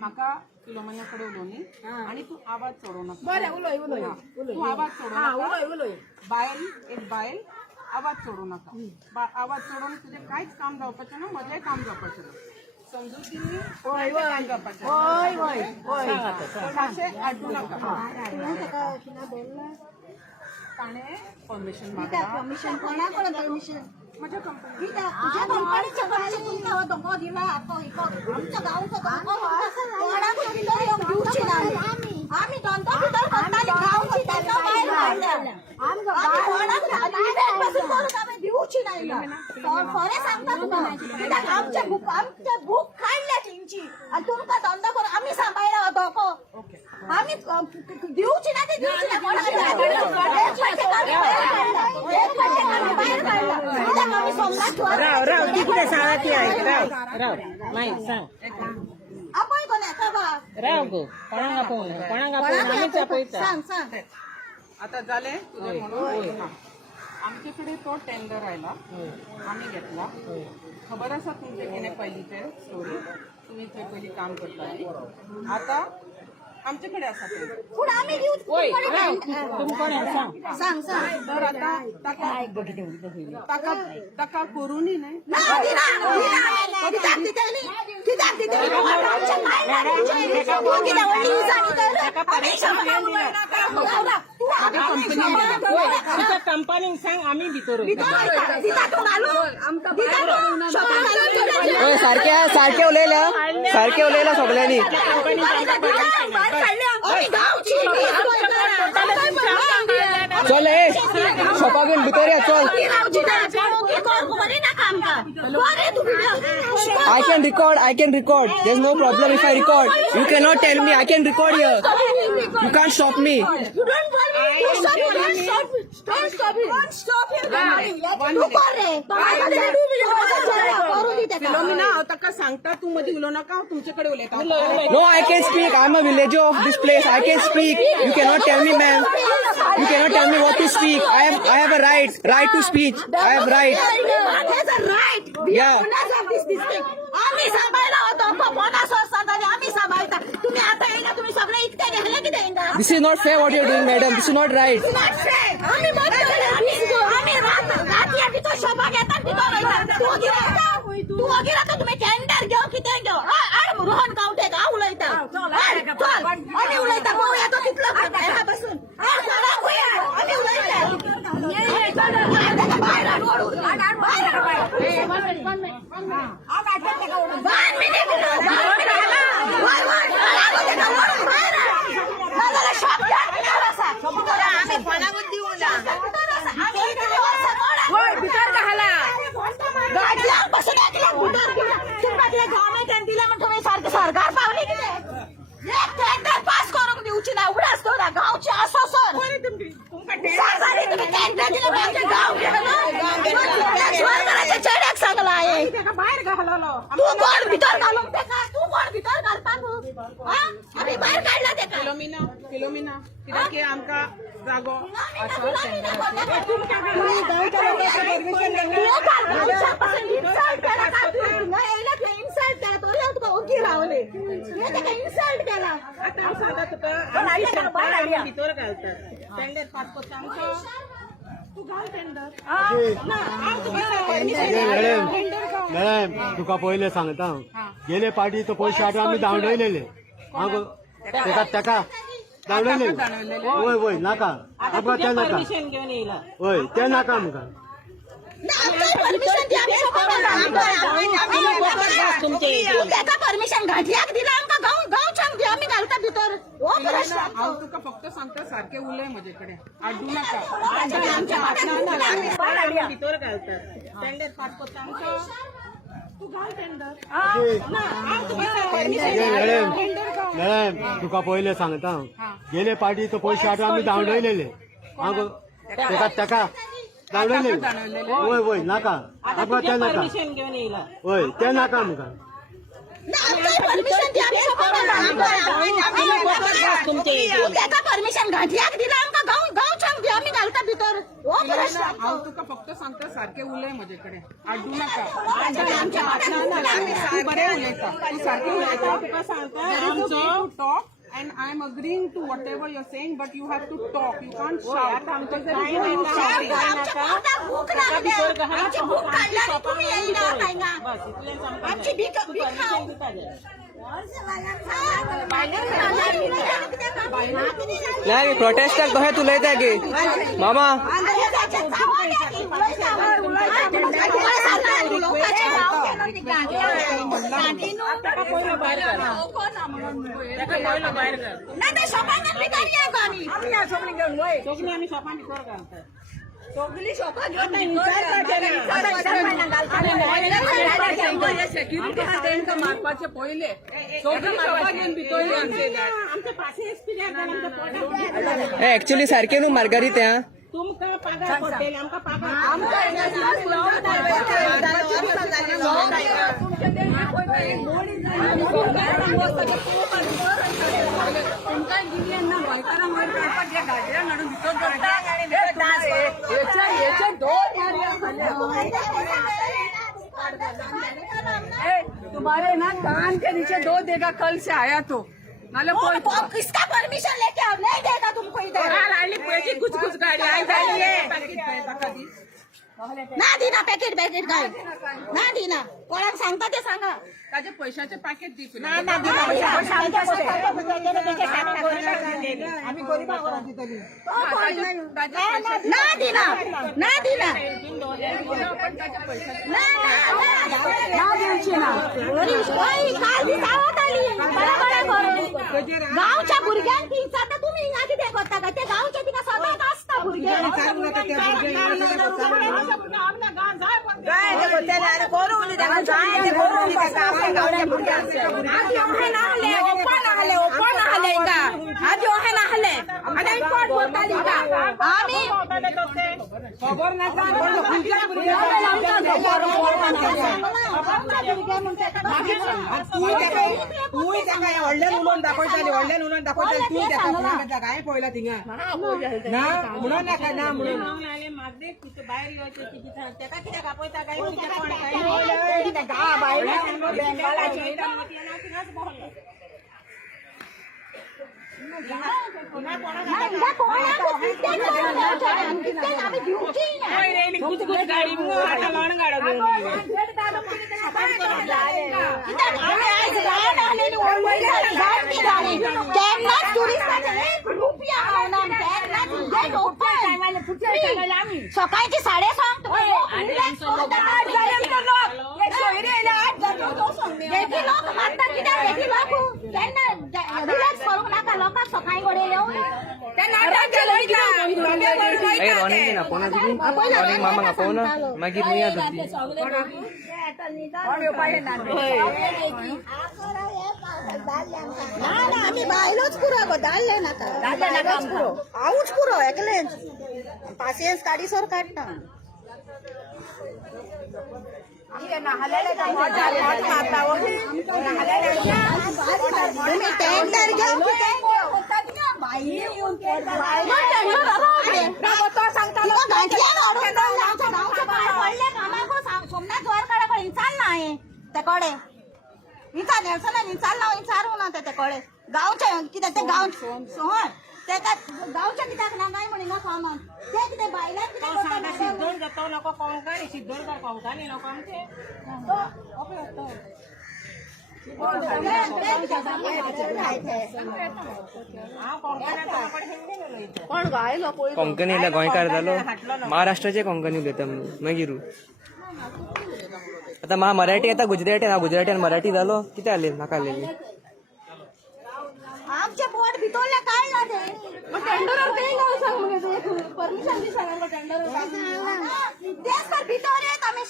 म्हाका फिलोमिनाकडे उलोवनी आणि तू आवाज चोडू नका. तू आवाज चोडू नका. बायल एक बायल आवाज चोडू नका. आवाज चोडून तुझे कांयच काम जावपाचें ना, म्हजेंय काम जावपाचें ना. समजुतीन काम जावपाचें. अशें आड्डू नाका. ताणें परमिशन मागला. परमिशन कोणाकडे परमिशन? माझ्या कंपनी. तुझ्या कंपनीच्या परमिशन तुमका धोको दिला. आमच्या गावचं कोणाकडे दिलं दिवची नाही. आम्ही धंदा बिंदा करताना गावची धंदा बाहेर काढल्या. दिवची नाही. फरे सांगता तुका आमच्या भूक खायल्या तेंची आणि तुमका धंदा करून आम्ही सांभाळला धोको. आम्ही दिवची ना ते दिवची राव तिकडे सांगा ती आहे. राव नाही सांग. आपण कोण का राव गो कोणाक आम्हीच आपयता. सांग सांग. आता झाले तुझे म्हणून. आमच्याकडे तो टेंडर आयला, आम्ही घेतला. खबर आसा तुमचे कितें पयलींचे स्टोरी. तुम्ही थंय पयलीं काम करताली. आता आमच्याकडे आसा ते. पूण आम्ही सांग सांग. तर आता ताका करूनय न्हय. कंपनीक सांग आम्ही भितर सारखे उलयला सगळ्यांनी. चल ए शॉपागेन भितर या चल. I can record. There's no problem if I record. You cannot tell me. I can record here. You can't stop me. Philomena ताका सांगता तू मधी उलोव नाका. तुमच्याकडे उलयता. No, I can speak. I'm a villager of this place. I can speak. You cannot tell me, ma'am. You cannot tell me what to speak. I have a right to speech. I have right. Yeah. आम्ही सांभाळला होतो. 50 वर्षांनी आम्ही सांभाळता. तुम्ही आता येईना. तुम्ही सगळे इतके गेले की देईना. This is not fair what you're doing, madam. This is not right. आम्ही रात्री तिथं शोभा घेतात तिथं तू वगैरे तर तुम्ही टेंडर घेऊ किती घेऊ. रोहन गावठे का उलयता. आम्ही उलयता भाऊ येतो तिथलं बसून आम्ही सरकार पावली टेंडर पास करून दिवची ना. उघडाच तो ना गावचे असो सर चेड्याक सांगला आहे. बाहेर घालवलो. तू कोण भितर घालून तू कोण भितर घालता तू. आम्ही बाहेर काढला ते फिलोमिना कित्याक की आमकां जागो असो भितर घालता. टेंडर पास करता आमचो. तू घाल टेंडर. मॅडम तुका पहिले सांगता. गेले पाटी तो पयशे हाडून आम्ही धांवडयलेले. ताका धांवडयलेले. वय नाका. आमकां ते नाका. परमिशन घेऊन येयला. वय ते नाका आमकां. परमिशन घातल्याक दिला आमकां गांवच्याक दी. आम्ही घालता भितर. हांव तुका फक्त सांगता सारखे उलय म्हजे कडेन. आड्डू नाका. भितर घालतात. टेंडर पास करता आमचो. तू घाल टेंडर. मॅडम तुका पहिले सांगता. गेले पाटी तो पयशे हाडून आम्ही धांवडयलेले. ताका धांवडयलेले. वय नाका. आमकां ते नाका. परमिशन घेऊन येयला. वय ते नाका आमकां. परमिशन त्याचा परमिशन घातल्याक दिला आमका गावच्याक बी आम्ही घालता भितर हो प्रश्न हांव तुका फक्त सांगता सारखे उलय म्हजेकडे आड्डू नाका तू बरें उलयता तू सारखे उलयता तुका सांगता talk and I am agreeing to whatever you're saying, but you have to talk. You can't shout. आमची भूक लागली आमची भूक काढल्याने तुम्ही येईना काय ना आमची भीक खाऊ नाही प्रोटेस्टर कहे तू लेता की मामा नाही शोभांगण भिकारी आहे का आम्ही या शोभणी घेऊन होय सगळी आम्ही शॉपान भितर घालतात सगळी शोभा घेऊन सेक्युरिटी हा तेंका मारपाचे पहिले सगळी शॉपा घेऊन भितर आमचे पासे एक्सपिरियन्स एक्चुअली सारखे न्हू मार्गारी त्या तुमकां पागार पडटले आमकां पागार तुमकां गिरियन ना गोंयकारांक वयर काडपाक जे गाडयांक हाडून भितर हेचे दोन तुम्हारे ना कान के नीचे दो देगा कल से आया तो नाले किसका परमिशन लेके आओ नहीं देगा तुमको इधर कुछ कुछ गाड़ी आई जाइए ना दिना पॅकेट काय ना दिना कोणाक सांगता ते सांगा ताजे पैशाचे पॅकेट दी आम्ही गरीबांवर दितली ना दिना ना दिना गावच्या भुरग्यांक आता तुम्ही हिंगा कितें करता काय ते गावचे तिका सदांच आसता भुरगे खबर व्हडल्यान उलोवन दाखयताली व्हडल्यान उलोवन दाखयताली तूं तेका काय पळयला थिंगा ना म्हणून नाका ना म्हणून भायर तेका कित्याक आपयता काय सकाळची 7:30 लोक मारतात किती लोक त्यांना रिलॅक्स करू नका लोकांक सकाळी घडे येऊन रॉनिंग ना कोणा रॉनिंग मामा ना मागीर नाही येत आम्ही बायलोच पुरो गो धाडले नाका पुरो हांवूच पुरो एकलेच पासियन्स काडी सोर काडटा तुम्ही टेंडर घेऊन सोमनाथ द्वारकडे चालना आहे त्याकडे विचार चालना विचारू ना त्याकडे गावच्या किती ते गाव ते गावच्या कित्याक ना काय म्हणे ना सामान ते किती बायला सिद्धोड जातो नको कोंकणी सिद्धोड कर कोंकणी लोक आमचे कोंकणी गोंयकार जालो महाराष्ट्राचे कोंकणी उलयता मागीर आता मराठी आता गुजराती ना गुजराती आणि मराठी जालो किती आले नाका आले आमचे बोट भितरले काढला ते टेंडर परमिशन दी सांगा टेंडर तेच तर भितर येत आम्ही